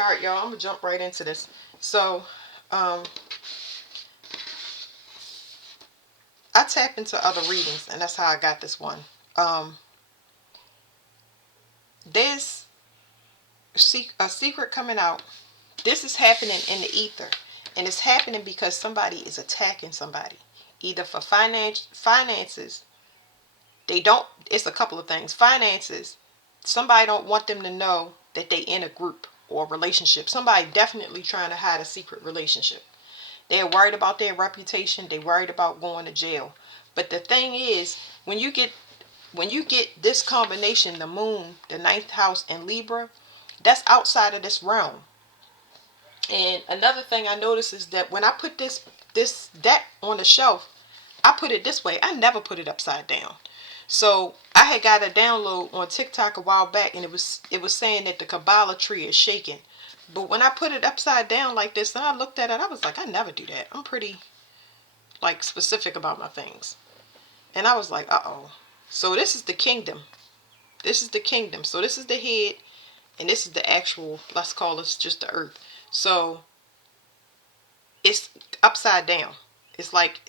All right, y'all, I'm gonna jump right into this. So, um, I tap into other readings, and that's how I got this one. Um, there's a secret coming out. This is happening in the ether, and it's happening because somebody is attacking somebody, either for finances. They don't. It's a couple of things. Finances. Somebody don't want them to know that they in a group or relationship. Somebody definitely trying to hide a secret relationship. They're worried about their reputation. They're worried about going to jail. But the thing is, when you get this combination, the moon, the ninth house, and Libra, that's outside of this realm. And another thing I notice is that when I put this deck on the shelf, I put it this way. I never put it upside down. So I had got a download on TikTok a while back, and it was saying that the Kabbalah tree is shaking. But when I put it upside down like this, and I looked at it, I was like, I never do that. I'm pretty like specific about my things. And I was like, uh-oh. So this is the kingdom. This is the kingdom. So this is the head, and this is the actual, let's call this just the earth. So it's upside down. It's like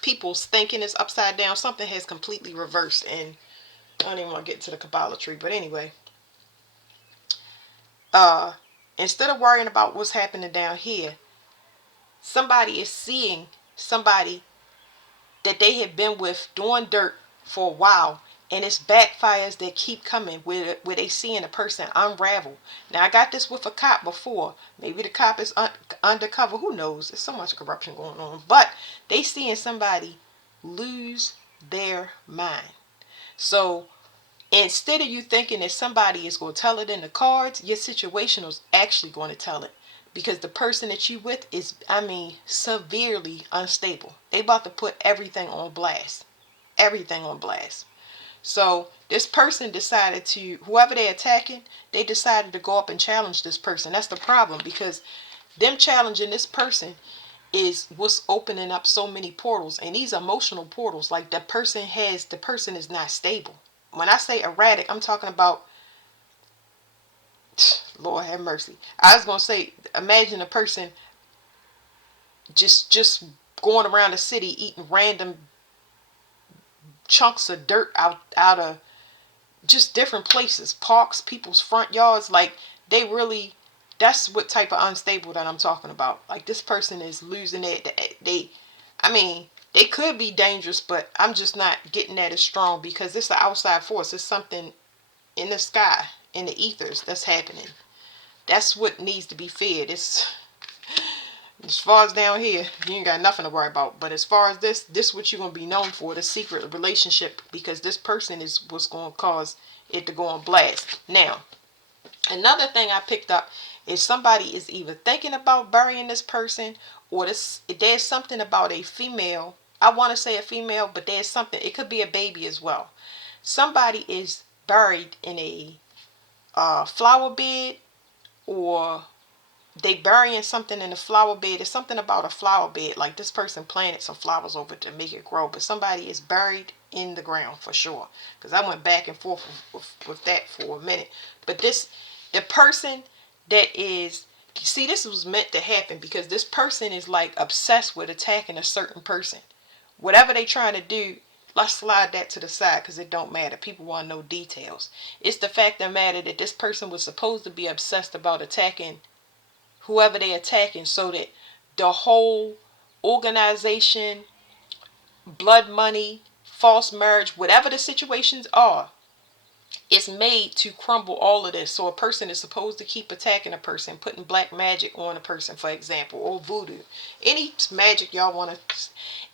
people's thinking is upside down. Something has completely reversed, and I don't even want to get to the Kabbalah tree. But anyway, uh, instead of worrying about what's happening down here, somebody is seeing somebody that they have been with doing dirt for a while, and it's backfires that keep coming where they seeing a person unravel. Now I got this with a cop before. Maybe the cop is undercover. Who knows? There's so much corruption going on. But they seeing somebody lose their mind. So instead of you thinking that somebody is going to tell it in the cards, your situation is actually going to tell it. Because the person that you with is, I mean, severely unstable. They about to put everything on blast. Everything on blast. So this person decided to, whoever they're attacking, they decided to go up and challenge this person. That's the problem, because them challenging this person is what's opening up so many portals, and these emotional portals. Like the person is not stable. When I say erratic, I'm talking about, Lord have mercy. I was gonna say, imagine a person just going around the city eating random chunks of dirt out of just different places, parks, people's front yards. Like they really, that's what type of unstable that I'm talking about. Like this person is losing it. I mean, they could be dangerous, but I'm just not getting that as strong because it's an outside force. It's something in the sky, in the ethers that's happening. That's what needs to be fed. It's as far as down here, you ain't got nothing to worry about. But as far as this is what you're gonna be known for, the secret relationship, because this person is what's gonna cause it to go on blast. Now, another thing I picked up is somebody is either thinking about burying this person, or there's something about a female. I want to say a female, but there's something. It could be a baby as well. Somebody is buried in a flower bed, or they burying something in the flower bed. It's something about a flower bed. Like this person planted some flowers over to make it grow, but somebody is buried in the ground for sure. Because I went back and forth with that for a minute. But the person that is, see, this was meant to happen because this person is like obsessed with attacking a certain person. Whatever they trying to do, let's slide that to the side because it don't matter. People want to know details. It's the fact of the matter that this person was supposed to be obsessed about attacking whoever they attacking, so that the whole organization, blood money, false marriage, whatever the situations are, it's made to crumble all of this. So a person is supposed to keep attacking a person, putting black magic on a person, for example, or voodoo. Any magic y'all want to,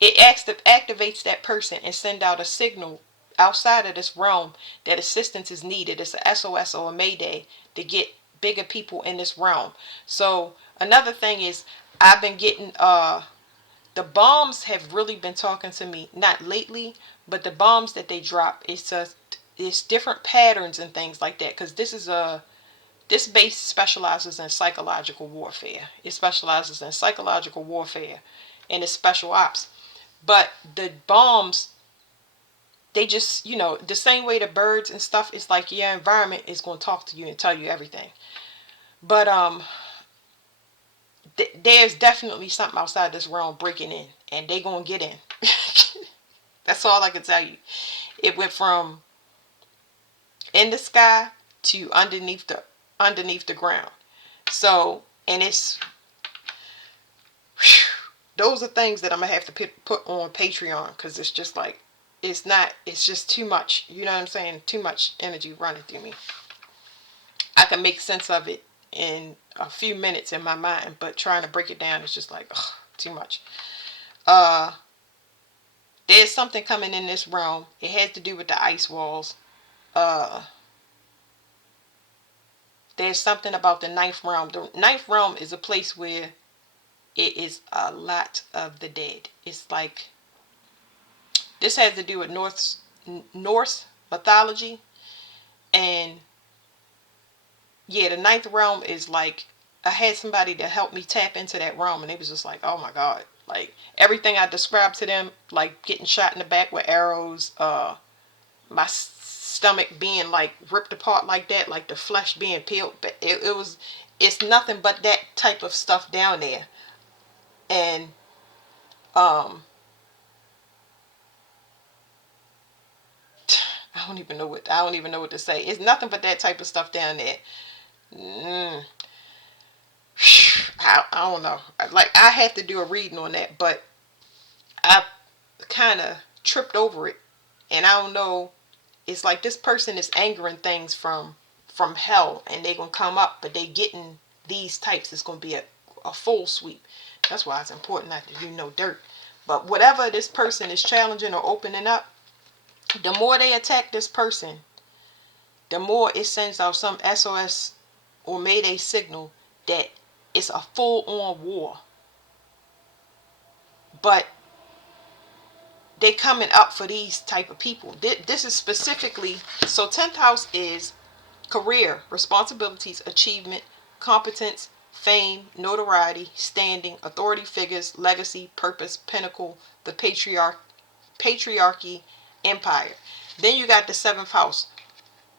it activates that person and send out a signal outside of this realm that assistance is needed. It's a SOS or a Mayday to get bigger people in this realm. So another thing is, I've been getting the bombs have really been talking to me, not lately, but the bombs that they drop, it's different patterns and things like that, because this base specializes in psychological warfare. It specializes in psychological warfare and it's special ops. But the bombs, they just, the same way the birds and stuff, it's like your environment is going to talk to you and tell you everything. But there's definitely something outside this realm breaking in, and they gonna get in. That's all I can tell you. It went from in the sky to underneath the ground. So, and it's whew, those are things that I'm gonna have to put on Patreon, because it's just like, it's just too much. You know what I'm saying? Too much energy running through me. I can make sense of it in a few minutes in my mind, but trying to break it down is just like, ugh, too much. Uh, there's something coming in this realm. It has to do with the ice walls. Uh, there's something about the ninth realm. The ninth realm is a place where it is a lot of the dead. It's like, this has to do with Norse mythology, and yeah, the ninth realm is like, I had somebody to help me tap into that realm, and it was just like, oh my god, like everything I described to them, like getting shot in the back with arrows, my stomach being like ripped apart like that, like the flesh being peeled, but it's nothing but that type of stuff down there. And um I don't even know what to say. It's nothing but that type of stuff down there. mm, I don't know. Like, I have to do a reading on that, but I kind of tripped over it, and I don't know. It's like this person is angering things from hell, and they gonna come up, but they getting these types. It's gonna be a full sweep. That's why it's important not to do no dirt. But whatever this person is challenging or opening up, the more they attack this person, the more it sends out some SOS or Mayday signal that it's a full-on war. But they coming up for these type of people. This is specifically, so 10th house is career, responsibilities, achievement, competence, fame, notoriety, standing, authority figures, legacy, purpose, pinnacle, the patriarchy, empire. Then you got the 7th house.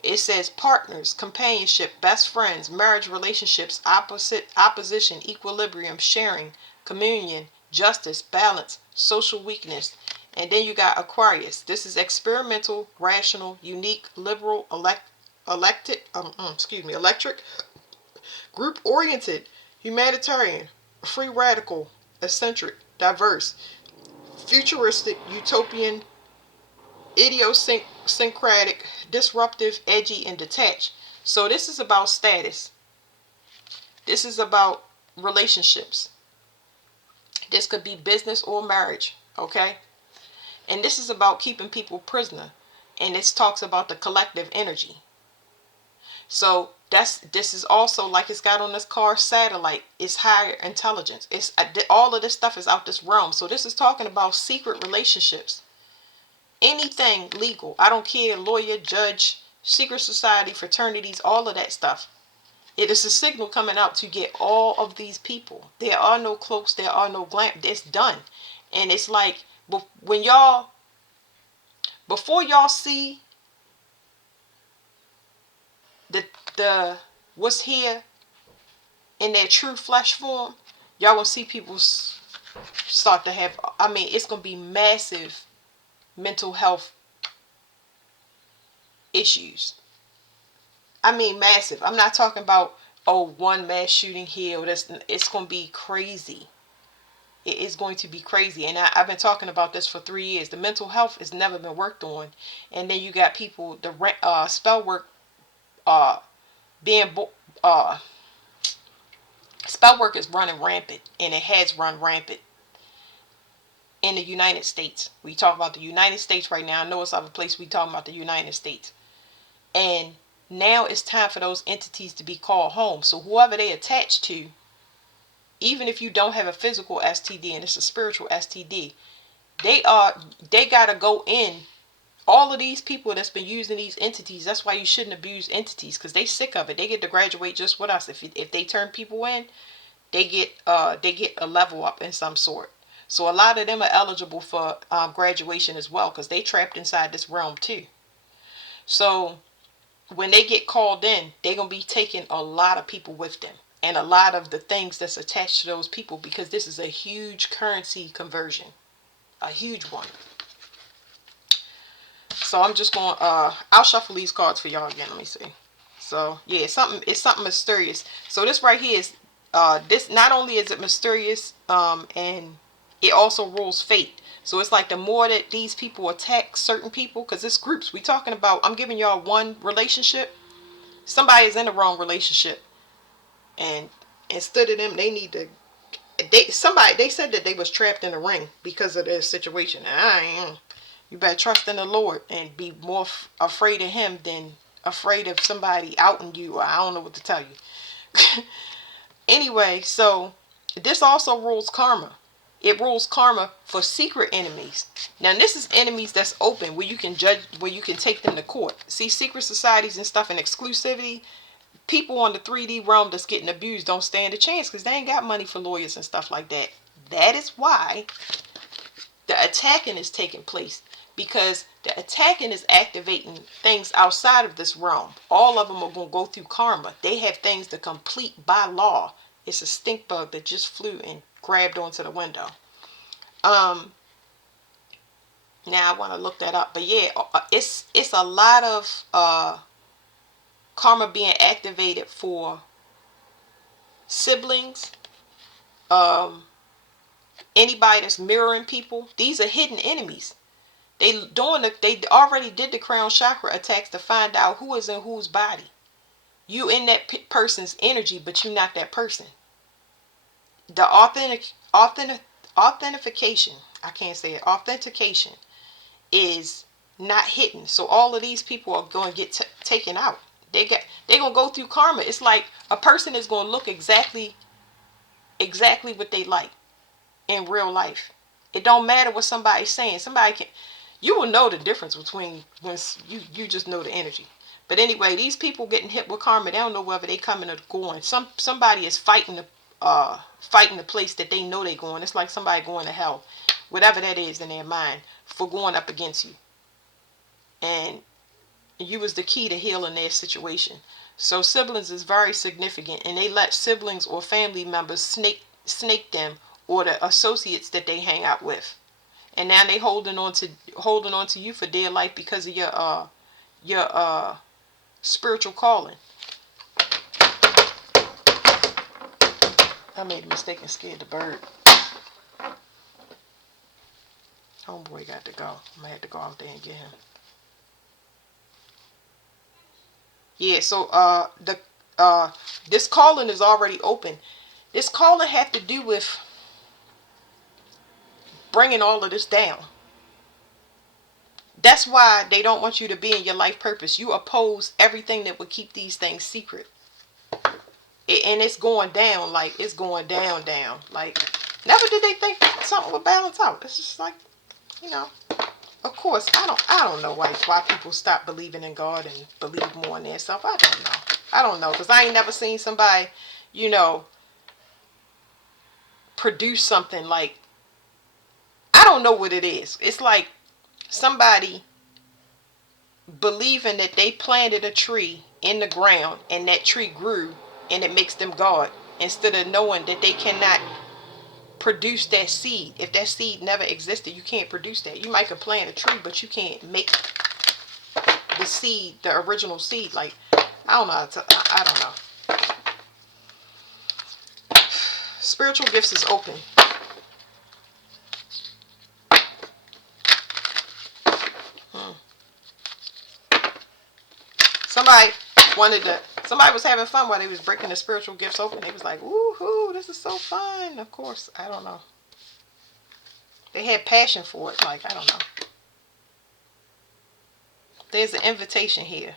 It says partners, companionship, best friends, marriage relationships, opposition, equilibrium, sharing, communion, justice, balance, social weakness. And then you got Aquarius. This is experimental, rational, unique, liberal, electric, group oriented, humanitarian, free radical, eccentric, diverse, futuristic, utopian, idiosyncratic, disruptive, edgy, and detached. So this is about status. This is about relationships. This could be business or marriage, okay? And this is about keeping people prisoner. And this talks about the collective energy. So this is also, like it's got on this car, satellite. It's higher intelligence. It's all of this stuff is out this realm. So this is talking about secret relationships. Anything legal. I don't care. Lawyer, judge, secret society, fraternities, all of that stuff. It is a signal coming out to get all of these people. There are no cloaks. There are no glam. It's done. And it's like, when y'all, before y'all see the what's here in their true flesh form, y'all gonna see people start to have, I mean, it's gonna be massive mental health issues. I mean, massive. I'm not talking about, oh, one mass shooting here. It's going to be crazy. It is going to be crazy. And I've been talking about this for 3 years. The mental health has never been worked on. And then you got people, the spell work uh, being, spell work is running rampant. And it has run rampant in the United States. We talk about the United States right now. I know it's other place we talking about the United States. And now it's time for those entities to be called home. So whoever they attach to, even if you don't have a physical STD and it's a spiritual STD, they gotta go in. All of these people that's been using these entities, that's why you shouldn't abuse entities, because they sick of it. They get to graduate just with us. If they turn people in, they get a level up in some sort. So a lot of them are eligible for graduation as well, because they trapped inside this realm too. So when they get called in, they're going to be taking a lot of people with them. And a lot of the things that's attached to those people, because this is a huge currency conversion. A huge one. So I'm just going I'll shuffle these cards for y'all again. Let me see. So yeah, it's something mysterious. So this right here is this, not only is it mysterious, and it also rules fate. So it's like the more that these people attack certain people, because it's groups. We talking about, I'm giving y'all one relationship. Somebody is in the wrong relationship, and instead of them, they need to, they said that they was trapped in a ring because of their situation. And you better trust in the Lord and be more afraid of him than afraid of somebody outing you, or I don't know what to tell you. Anyway, so this also rules karma. It rules karma for secret enemies. Now this is enemies that's open, where you can judge, where you can take them to court. See, secret societies and stuff and exclusivity, people on the 3D realm that's getting abused don't stand a chance, because they ain't got money for lawyers and stuff like that. That is why the attacking is taking place, because the attacking is activating things outside of this realm. All of them are going to go through karma. They have things to complete by law. It's a stink bug that just flew and grabbed onto the window. Now I want to look that up, but yeah, it's a lot of karma being activated for siblings, anybody that's mirroring people. These are hidden enemies. They already did the crown chakra attacks to find out who is in whose body. You in that person's energy, but you're not that person. The authentication, I can't say it, authentication is not hidden. So all of these people are going to get taken out. They're going to go through karma. It's like a person is going to look exactly what they like in real life. It don't matter what somebody's saying. You will know the difference between when you just know the energy. But anyway, these people getting hit with karma, they don't know whether they coming or going. Somebody is fighting the place that they know they going. It's like somebody going to hell, whatever that is in their mind, for going up against you. And you was the key to healing their situation. So siblings is very significant, and they let siblings or family members snake them, or the associates that they hang out with. And now they holding on to you for dear life because of your spiritual calling. I made a mistake and scared the bird. Homeboy got to go. I'm gonna have to go out there and get him. Yeah, so this calling is already open. This calling had to do with bringing all of this down. That's why they don't want you to be in your life purpose. You oppose everything that would keep these things secret. And it's going down, like it's going down. Like, never did they think something would balance out. It's just like, you know. Of course, I don't know why people stop believing in God and believe more in themselves. I don't know, because I ain't never seen somebody, produce something like, I don't know what it is. It's like somebody believing that they planted a tree in the ground and that tree grew and it makes them God, instead of knowing that they cannot produce that seed. If that seed never existed, you can't produce that. You might could plant a tree, but you can't make the seed, the original seed. Like, I don't know. I don't know. Spiritual gifts is open. Somebody was having fun while they was breaking the spiritual gifts open. They was like, woohoo, this is so fun. Of course, I don't know. They had passion for it. Like, I don't know. There's an invitation here.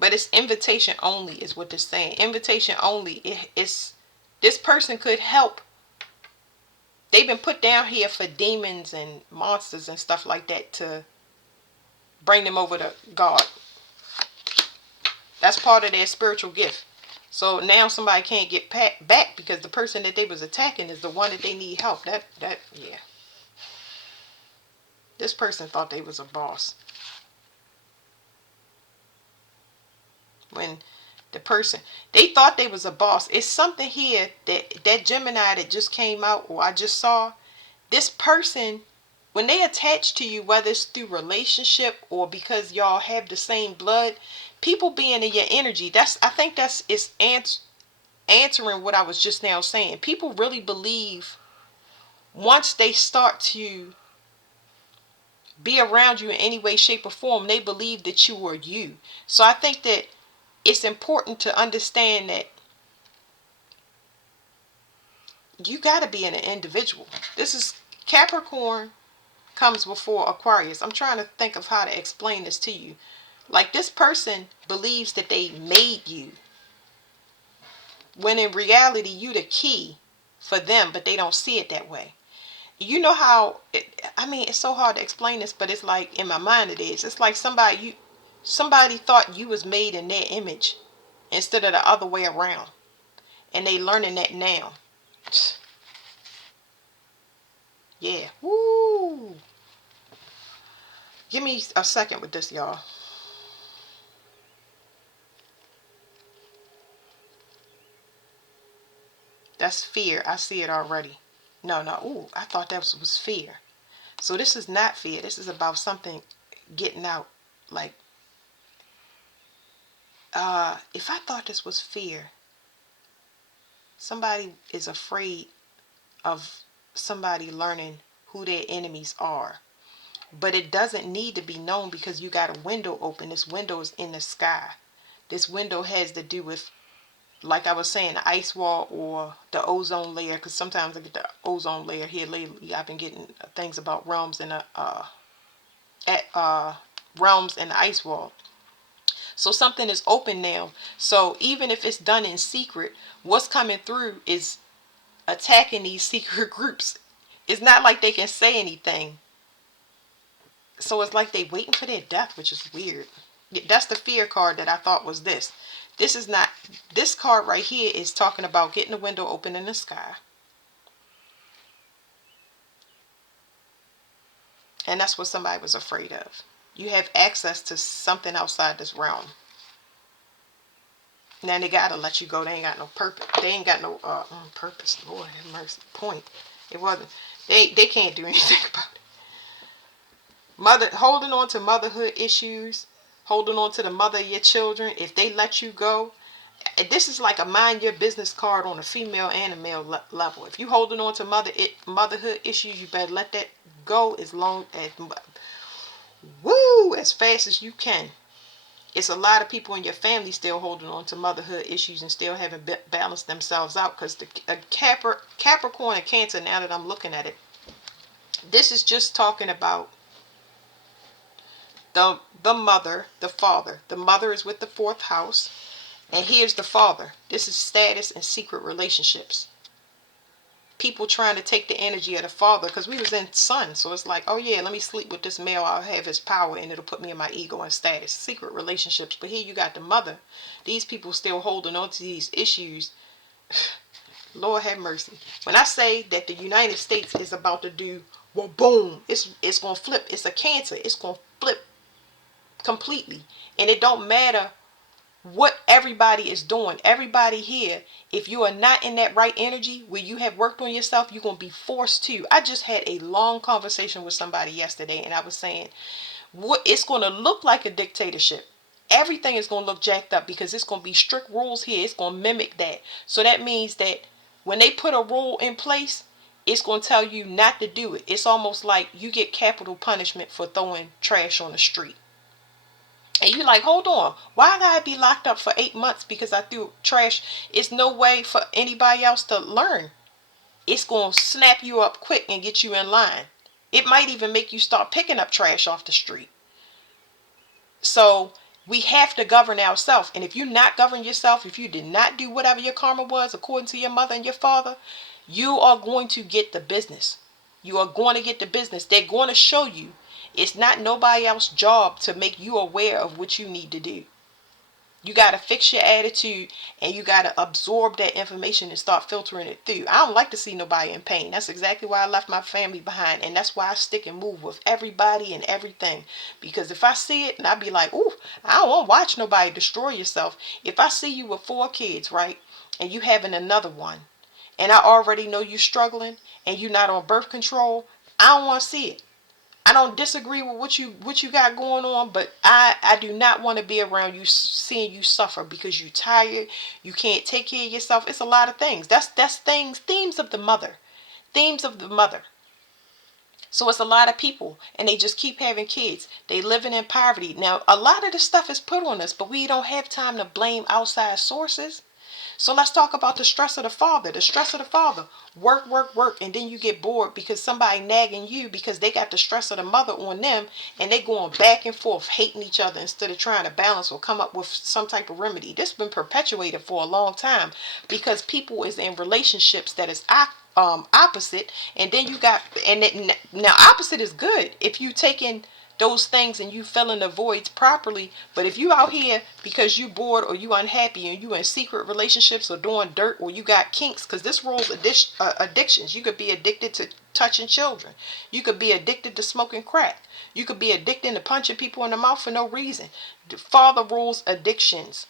But it's invitation only is what they're saying. Invitation only. This person could help. They've been put down here for demons and monsters and stuff like that to bring them over to God. That's part of their spiritual gift. So now somebody can't get back because the person that they was attacking is the one that they need help. Yeah. This person thought they was a boss. When the person, they thought they was a boss. It's something here that Gemini that just came out, or I just saw. This person, when they attach to you, whether it's through relationship or because y'all have the same blood, people being in your energy, I think that's it's answering what I was just now saying. People really believe once they start to be around you in any way, shape, or form, they believe that you are you. So I think that it's important to understand that you got to be an individual. This is Capricorn comes before Aquarius. I'm trying to think of how to explain this to you. Like, this person believes that they made you, when in reality you the key for them, but they don't see it that way. You know how it's so hard to explain this, but it's like, in my mind it is. It's like somebody thought you was made in their image instead of the other way around, and they learning that now. Yeah. Woo. Give me a second with this, y'all. That's fear. I see it already. No. Ooh, I thought that was fear. So this is not fear. This is about something getting out. Like, if I thought this was fear, somebody is afraid of somebody learning who their enemies are. But it doesn't need to be known because you got a window open. This window is in the sky. This window has to do with, like I was saying, the ice wall or the ozone layer. Because sometimes I get the ozone layer here lately. I've been getting things about realms and realms and the ice wall. So something is open now. So even if it's done in secret, what's coming through is attacking these secret groups. It's not like they can say anything. So it's like they waiting for their death, which is weird. That's the fear card that I thought was this. This is not. This card right here is talking about getting the window open in the sky. And that's what somebody was afraid of. You have access to something outside this realm. Now they gotta let you go. They ain't got no purpose. They ain't got no purpose. Lord have mercy. Point. It wasn't. They can't do anything about it. Holding on to motherhood issues, holding on to the mother of your children. If they let you go, this is like a mind your business card on a female and a male level. If you holding on to motherhood issues, you better let that go as fast as you can. It's a lot of people in your family still holding on to motherhood issues and still haven't balanced themselves out, because the Capricorn and Cancer, now that I'm looking at it, this is just talking about the mother, the father. The mother is with the fourth house, and here's the father. This is status and secret relationships. People trying to take the energy of the father, because we was in sun, so it's like, oh yeah, let me sleep with this male, I'll have his power and it'll put me in my ego and status. Secret relationships. But here you got the mother. These people still holding on to these issues. Lord have mercy. When I say that the United States is about to do, well, boom, it's gonna flip. It's a Cancer. It's gonna flip completely. And it don't matter what everybody is doing. Everybody here, if you are not in that right energy where you have worked on yourself, you're going to be forced to. I just had a long conversation with somebody yesterday, and I was saying, what it's going to look like a dictatorship. Everything is going to look jacked up because it's going to be strict rules here. It's going to mimic that. So that means that when they put a rule in place, it's going to tell you not to do it. It's almost like you get capital punishment for throwing trash on the street. And you're like, hold on, why gotta I be locked up for 8 months because I threw trash? It's no way for anybody else to learn. It's gonna snap you up quick and get you in line. It might even make you start picking up trash off the street. So we have to govern ourselves. And if you not govern yourself, if you did not do whatever your karma was according to your mother and your father, you are going to get the business. You are going to get the business. They're going to show you. It's not nobody else's job to make you aware of what you need to do. You got to fix your attitude, and you got to absorb that information and start filtering it through. I don't like to see nobody in pain. That's exactly why I left my family behind. And that's why I stick and move with everybody and everything. Because if I see it and I be like, ooh, I don't want to watch nobody destroy yourself. If I see you with 4 kids, right, and you having another one, and I already know you struggling and you not on birth control, I don't want to see it. I don't disagree with what you got going on, but I do not want to be around you seeing you suffer because you tired, you can't take care of yourself. It's a lot of things. That's themes of the mother. Themes of the mother. So it's a lot of people and they just keep having kids. They living in poverty. Now, a lot of this stuff is put on us, but we don't have time to blame outside sources. So let's talk about the stress of the father. The stress of the father. Work, work, work. And then you get bored because somebody nagging you because they got the stress of the mother on them and they going back and forth hating each other instead of trying to balance or come up with some type of remedy. This has been perpetuated for a long time because people is in relationships that is opposite, and then you got, and now opposite is good if you taking those things and you filling the voids properly. But if you out here because you bored or you unhappy and you in secret relationships or doing dirt or you got kinks, because this rules addictions. You could be addicted to touching children. You could be addicted to smoking crack. You could be addicted to punching people in the mouth for no reason. The father rules addictions.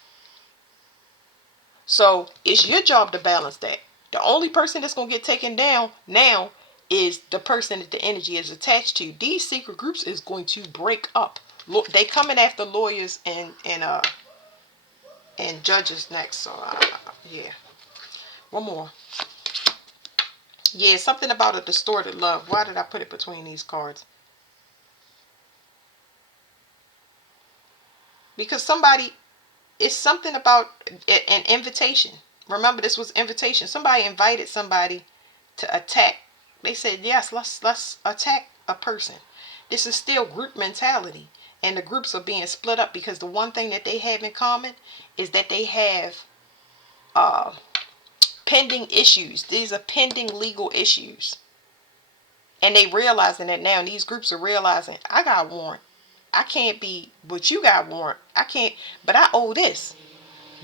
So it's your job to balance that. The only person that's going to get taken down now is the person that the energy is attached to. These secret groups is going to break up. They coming after lawyers and judges next. So yeah, one more. Yeah, something about a distorted love. Why did I put it between these cards? Because somebody, it's something about an invitation. Remember, this was invitation. Somebody invited somebody to attack. They said, yes, let's attack a person. This is still group mentality. And the groups are being split up because the one thing that they have in common is that they have uh, pending issues. These are pending legal issues. And they realizing that now. And these groups are realizing, I got a warrant. I can't be, but you got a warrant. I can't, but I owe this.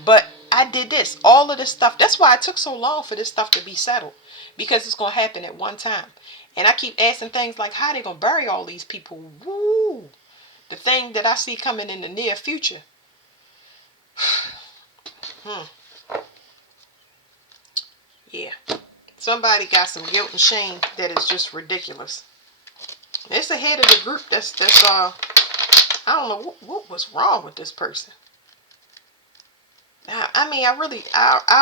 But I did this. All of this stuff. That's why it took so long for this stuff to be settled. Because it's going to happen at one time. And I keep asking things like, how they going to bury all these people? Woo! The thing that I see coming in the near future. Yeah. Somebody got some guilt and shame that is just ridiculous. It's the head of the group that's I don't know what was wrong with this person. I mean, I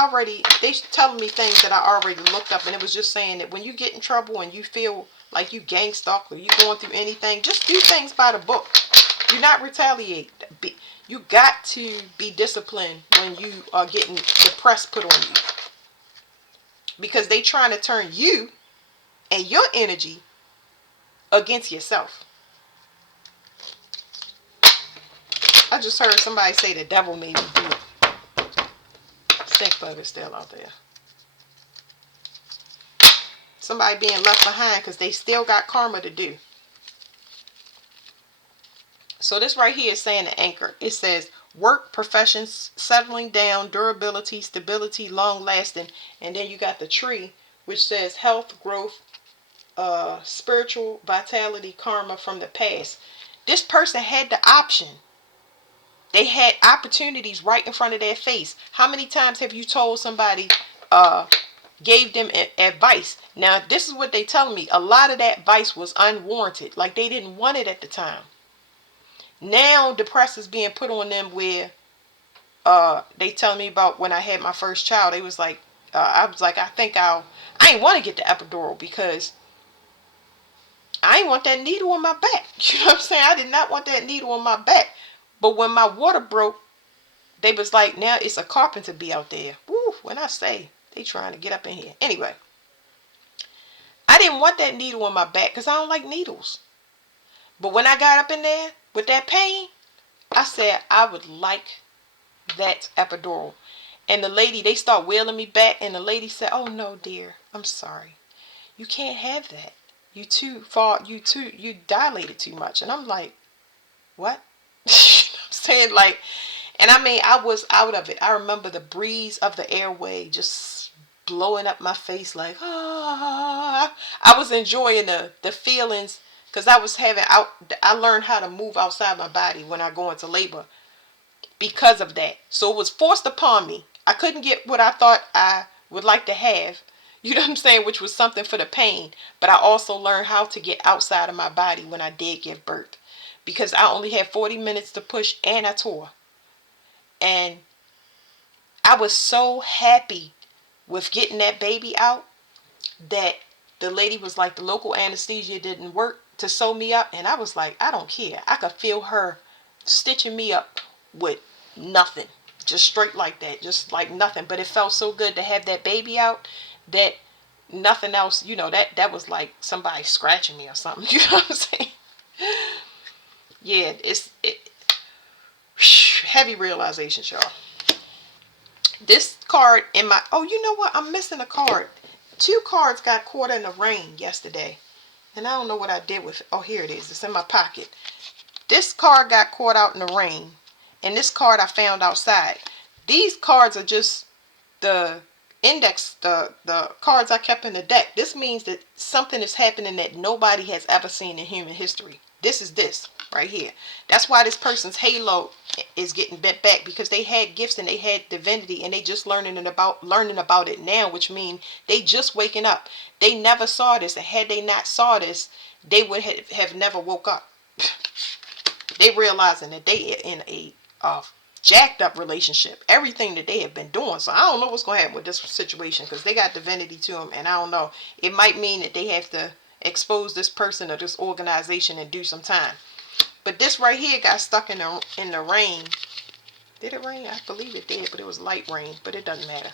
already, they telling me things that I already looked up, and it was just saying that when you get in trouble and you feel like you gang stalked or you going through anything, just do things by the book. Do not retaliate. You got to be disciplined when you are getting the press put on you. Because they trying to turn you and your energy against yourself. I just heard somebody say the devil made me do it. Stink bug is still out there. Somebody being left behind because they still got karma to do. So this right here is saying the anchor. It says work, professions, settling down, durability, stability, long lasting. And then you got the tree, which says health, growth, spiritual vitality, karma from the past. This person had the option. They had opportunities right in front of their face. How many times have you told somebody, gave them advice? Now, this is what they telling me. A lot of that advice was unwarranted. Like they didn't want it at the time. Now the press is being put on them where they telling me about when I had my first child. They was like, I was like, I ain't want to get the epidural because I ain't want that needle on my back. You know what I'm saying? I did not want that needle on my back. But when my water broke, they was like, now it's a carpenter bee out there. Woo, when I say they trying to get up in here. Anyway, I didn't want that needle on my back because I don't like needles. But when I got up in there with that pain, I said I would like that epidural. And the lady, they start wheeling me back, and the lady said, oh no, dear, I'm sorry. You can't have that. You dilated too much. And I'm like, what? I'm saying, like, And I mean, I was out of it. I remember the breeze of the airway just blowing up my face like, ah. I was enjoying the feelings because I learned how to move outside my body when I go into labor because of that. So it was forced upon me. I couldn't get what I thought I would like to have. You know what I'm saying? Which was something for the pain. But I also learned how to get outside of my body when I did give birth. Because I only had 40 minutes to push and I tore. And I was so happy with getting that baby out that the lady was like, the local anesthesia didn't work to sew me up. And I was like, I don't care. I could feel her stitching me up with nothing. Just straight like that. Just like nothing. But it felt so good to have that baby out that nothing else, that was like somebody scratching me or something. You know what I'm saying? Yeah, heavy realization, y'all. This card in my, oh, you know what? I'm missing a card. 2 cards got caught in the rain yesterday. And I don't know what I did with it. Oh, here it is. It's in my pocket. This card got caught out in the rain. And this card I found outside. These cards are just the index, the cards I kept in the deck. This means that something is happening that nobody has ever seen in human history. This right here. That's why this person's halo is getting bent back, because they had gifts and they had divinity and they just learning about it now, which means they just waking up. They never saw this, and had they not saw this, they would have never woke up. They realizing that they are in a jacked up relationship, everything that they have been doing. So I don't know what's going to happen with this situation, because they got divinity to them, and I don't know. It might mean that they have to expose this person or this organization and do some time. But this right here got stuck in the rain. Did it rain? I believe it did, but it was light rain. But it doesn't matter.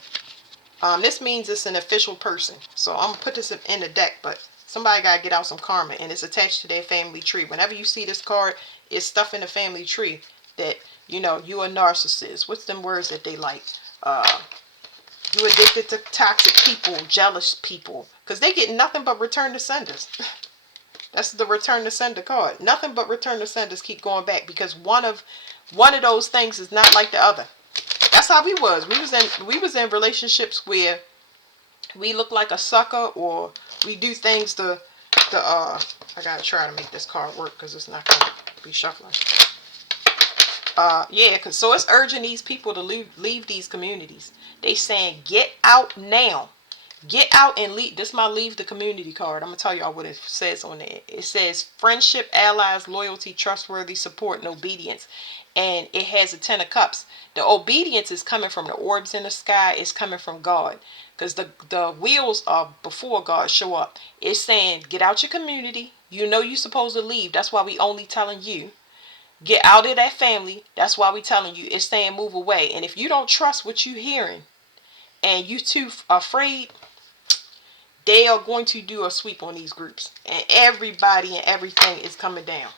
This means it's an official person. So I'm gonna put this in the deck, but somebody gotta get out some karma, and it's attached to their family tree. Whenever you see this card, it's stuff in the family tree that you a narcissist. What's them words that they like? You addicted to toxic people, jealous people, because they get nothing but return to senders. That's the return to sender card. Nothing but return to senders keep going back, because one of those things is not like the other. That's how we was. We was in relationships where we look like a sucker, or we do things to I gotta try to make this card work because it's not gonna be shuffling. Yeah, so it's urging these people to leave these communities. They saying get out now. Get out and leave. This is my leave the community card. I'm going to tell y'all what it says on there. It says friendship, allies, loyalty, trustworthy, support, and obedience. And it has a 10 of cups. The obedience is coming from the orbs in the sky. It's coming from God. Because the wheels are before God show up. It's saying get out your community. You're supposed to leave. That's why we only telling you. Get out of that family. That's why we telling you. It's saying move away. And if you don't trust what you're hearing and you too afraid, they are going to do a sweep on these groups, and everybody and everything is coming down,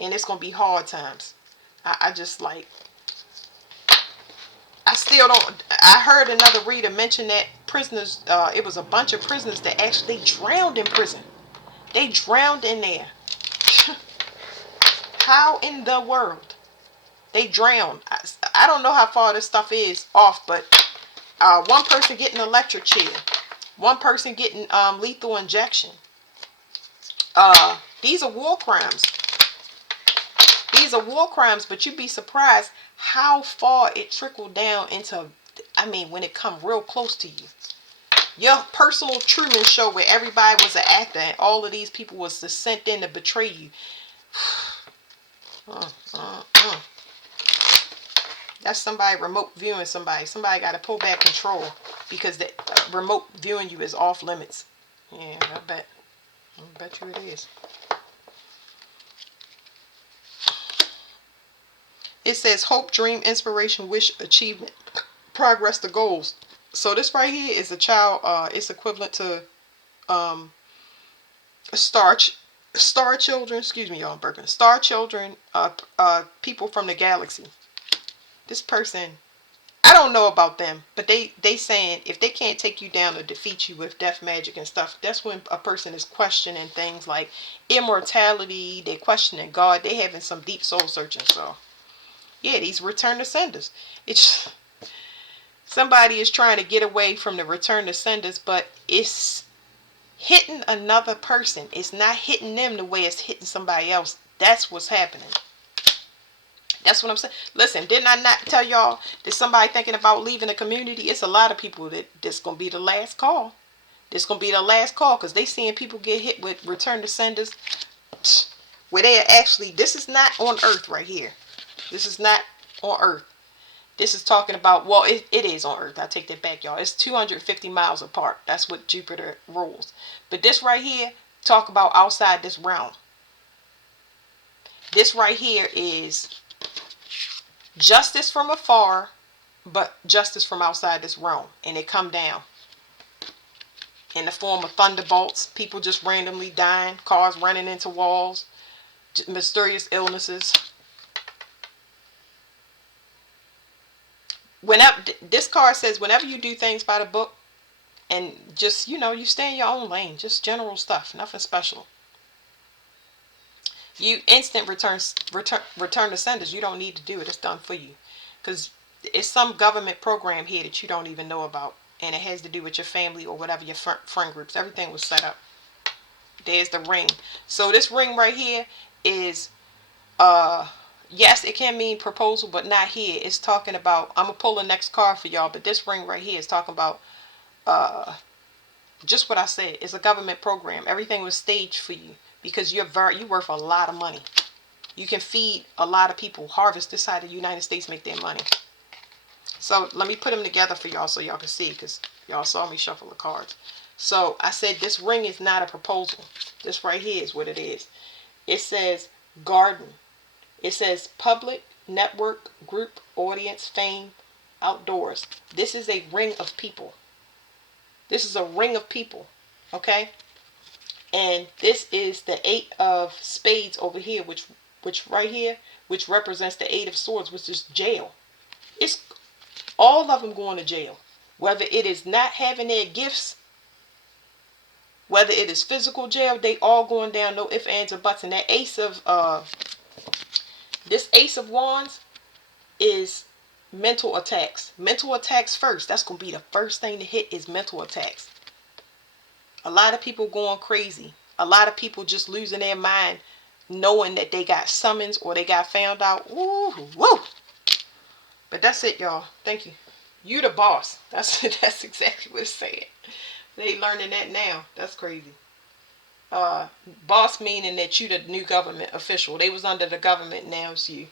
and it's going to be hard times. I still don't. I heard another reader mention that prisoners, it was a bunch of prisoners that actually drowned in prison. They drowned in there. How in the world? They drowned. I don't know how far this stuff is off, but one person getting an electric chair. One person getting lethal injection. These are war crimes. These are war crimes, but you'd be surprised how far it trickled down into, when it come real close to you. Your personal Truman Show where everybody was an actor and all of these people was just sent in to betray you. That's somebody remote viewing somebody. Somebody got to pull back control because the remote viewing you is off limits. Yeah, I bet you it is. It says hope, dream, inspiration, wish, achievement, progress to goals. So this right here is a child. It's equivalent to star children. Excuse me, y'all, I'm burping. Star children. People from the galaxy. This person, I don't know about them, but they saying if they can't take you down or defeat you with death magic and stuff, that's when a person is questioning things like immortality. They're questioning God. They having some deep soul searching. So yeah, these return to senders. It's somebody is trying to get away from the return to senders, but it's hitting another person. It's not hitting them the way it's hitting somebody else. That's what's happening. That's what I'm saying. Listen, didn't I not tell y'all that somebody thinking about leaving the community? It's a lot of people that's going to be the last call. This going to be the last call because they seeing people get hit with return to senders where they are actually, this is not on Earth right here. This is not on Earth. This is talking about, well, it is on Earth. I take that back, y'all. It's 250 miles apart. That's what Jupiter rules. But this right here, talk about outside this realm. This right here is justice from afar, but justice from outside this realm. And it come down in the form of thunderbolts, people just randomly dying, cars running into walls, mysterious illnesses. Whenever this card says, whenever you do things by the book and just, you stay in your own lane, just general stuff, nothing special. You instant return to senders. You don't need to do it. It's done for you. Because it's some government program here that you don't even know about. And it has to do with your family or whatever, your friend groups. Everything was set up. There's the ring. So this ring right here is, yes, it can mean proposal, but not here. It's talking about, I'm going to pull the next card for y'all. But this ring right here is talking about, just what I said. It's a government program. Everything was staged for you. Because you're worth a lot of money. You can feed a lot of people. Harvest this side of the United States, make their money. So let me put them together for y'all so y'all can see. Because y'all saw me shuffle the cards. So I said this ring is not a proposal. This right here is what it is. It says garden. It says public, network, group, audience, fame, outdoors. This is a ring of people. This is a ring of people. Okay? And this is the 8 of spades over here, which right here, which represents the 8 of swords, which is jail. It's all of them going to jail. Whether it is not having their gifts, whether it is physical jail, they all going down, no ifs, ands, or buts. And that this ace of wands is mental attacks. Mental attacks first. That's going to be the first thing to hit is mental attacks. A lot of people going crazy. A lot of people just losing their mind knowing that they got summons or they got found out. Woo, woo. But that's it, y'all. Thank you. You the boss. That's exactly what it's saying. They learning that now. That's crazy. Boss meaning that you the new government official. They was under the government, now it's you.